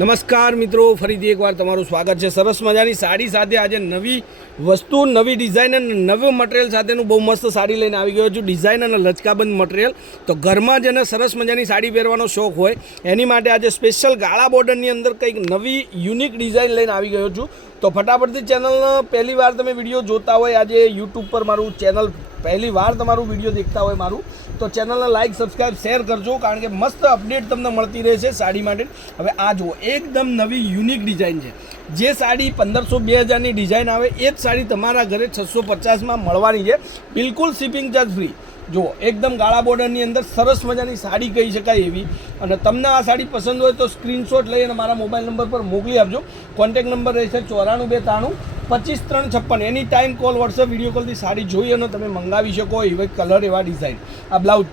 નમસ્કાર મિત્રો, ફરીથી એકવાર તમારું સ્વાગત છે. સરસ મજાની સાડી સાથે આજે નવી વસ્તુ, નવી ડિઝાઇન અને નવું મટીરિયલ સાથેનું બહુ મસ્ત સાડી લઈને આવી ગયો છું. ડિઝાઇન અને લચકાબંધ મટીરિયલ. તો ઘરમાં જેને સરસ મજાની સાડી પહેરવાનો શોખ હોય એની માટે આજે સ્પેશિયલ ગાળા બોર્ડરની અંદર કંઈક નવી યુનિક ડિઝાઇન લઈને આવી ગયો છું. તો ફટાફટથી ચેનલનો પહેલી વાર તમે વિડીયો જોતા હોય, આજે યુટ્યુબ પર મારું ચેનલ પહેલી વાર તમારું વિડીયો દેખતા હોય મારું, તો ચેનલને લાઇક, સબસ્ક્રાઈબ, શેર કરજો, કારણ કે મસ્ત અપડેટ તમને મળતી રહેશે સાડી માટે. હવે આ જુઓ, એકદમ નવી યુનિક ડિઝાઇન છે. જે સાડી 1500-2000ની ડિઝાઇન આવે એ જ સાડી તમારા ઘરે 650માં મળવાની છે, બિલકુલ શિપિંગ ચાર્જ ફ્રી. જુઓ, એકદમ ગાળા બોર્ડરની અંદર સરસ મજાની સાડી કહી શકાય એવી. અને તમને આ સાડી પસંદ હોય તો સ્ક્રીનશોટ લઈ અને મારા મોબાઈલ નંબર પર મોકલી આપજો. કોન્ટેક્ટ નંબર રહેશે 94239255. Any time call, WhatsApp, video કોલથી સાડી જોઈ અને તમે મંગાવી શકો. એવા કલર, એવા ડિઝાઇન. આ બ્લાઉઝ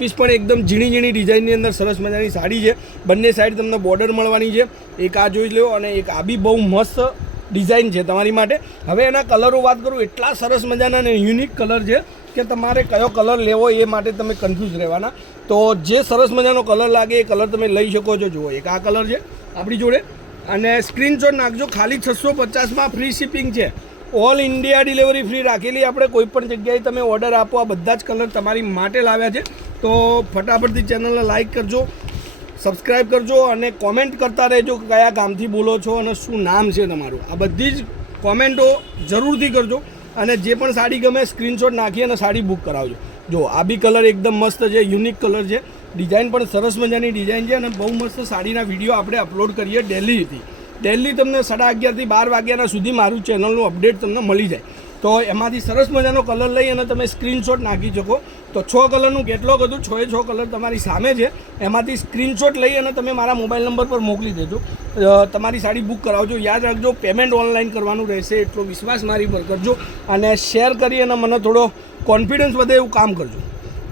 પીસ પણ એકદમ ઝીણી ડિઝાઇનની અંદર સરસ મજાની સાડી છે. બંને સાઈડ તમને બોર્ડર મળવાની છે. એક આ જોઈ લો અને એક આ બી બહુ મસ્ત ડિઝાઇન છે તમારી માટે. હવે એના કલરો વાત કરું, એટલા સરસ મજાના અને યુનિક કલર છે કે તમારે કયો કલર લેવો એ માટે તમે કન્ફ્યુઝ રહેવાના. તો જે સરસ મજાનો કલર લાગે એ કલર તમે લઈ શકો છો. જુઓ, એક આ કલર છે આપણી જોડે, અને સ્ક્રીનશોટ નાખજો. ખાલી 650માં ફ્રી શિપિંગ છે. ઓલ ઇન્ડિયા ડિલિવરી ફ્રી રાખેલી. આપણે કોઈ પણ જગ્યાએ તમે ઓર્ડર આપો, આ બધા જ કલર તમારી માટે લાવ્યા છે. તો ફટાફટથી ચેનલને લાઇક કરજો, સબસ્ક્રાઈબ કરજો અને કોમેન્ટ કરતા રહેજો કે કયા ગામથી બોલો છો અને શું નામ છે તમારું. આ બધી જ કોમેન્ટો જરૂરથી કરજો. અને જે પણ સાડી ગમે સ્ક્રીનશોટ નાખી અને સાડી બુક કરાવજો. જો આ બી કલર એકદમ મસ્ત છે, યુનિક કલર છે. ડિઝાઇન પણ સરસ મજાની ડિઝાઇન છે અને બહુ મસ્ત સાડીના વિડીયો આપણે અપલોડ કરીએ ડેલીથી. ડેલી તમને 11:30થી 12 વાગ્યાના સુધી મારું ચેનલનું અપડેટ તમને મળી જાય. તો એમાંથી સરસ મજાનો કલર લઈ અને તમે સ્ક્રીનશોટ નાખી શકો. તો 6 કલરનું કેટલોગ હતું, 6 કલર તમારી સામે છે. એમાંથી સ્ક્રીનશોટ લઈ અને તમે મારા મોબાઈલ નંબર પર મોકલી દેજો. તમારી સાડી બુક કરાવજો. યાદ રાખજો, પેમેન્ટ ઓનલાઈન કરવાનું રહેશે, એટલો વિશ્વાસ મારી પર કરજો. અને શેર કરી અને મને થોડો કોન્ફિડન્સ વધે એવું કામ કરજો.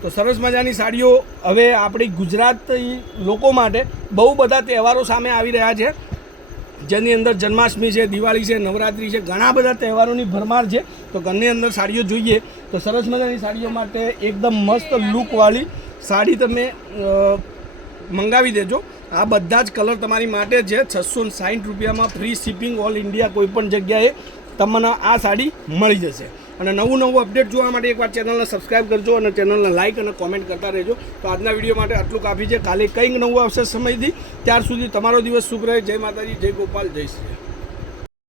તો સરસ મજાની સાડીઓ હવે આપણી ગુજરાતી લોકો માટે બહુ બધા તહેવારો સામે આવી રહ્યા છે, જેની અંદર જન્માષ્ટમી છે, દિવાળી છે, નવરાત્રિ છે, ઘણા બધા તહેવારોની ભરમાર છે. તો ઘરની અંદર સાડીઓ જોઈએ તો સરસ મજાની સાડીઓ માટે એકદમ મસ્ત લુકવાળી સાડી તમે મંગાવી દેજો. આ બધા જ કલર તમારી માટે છે. 660 રૂપિયામાં ફ્રી શિપિંગ ઓલ ઇન્ડિયા કોઈપણ જગ્યાએ તમને આ સાડી મળી જશે. અને નવું અપડેટ જોવા માટે એકવાર ચેનલને સબસ્ક્રાઈબ કરજો અને ચેનલને લાઇક અને કોમેન્ટ કરતા રહેજો. તો આજના વિડીયો માટે આટલું કાફી છે. કાલે કંઈક નવું આવશે સમયથી. ત્યાર સુધી તમારો દિવસ શુભ રહે. જય માતાજી, જય ગોપાલ, જય શ્રી.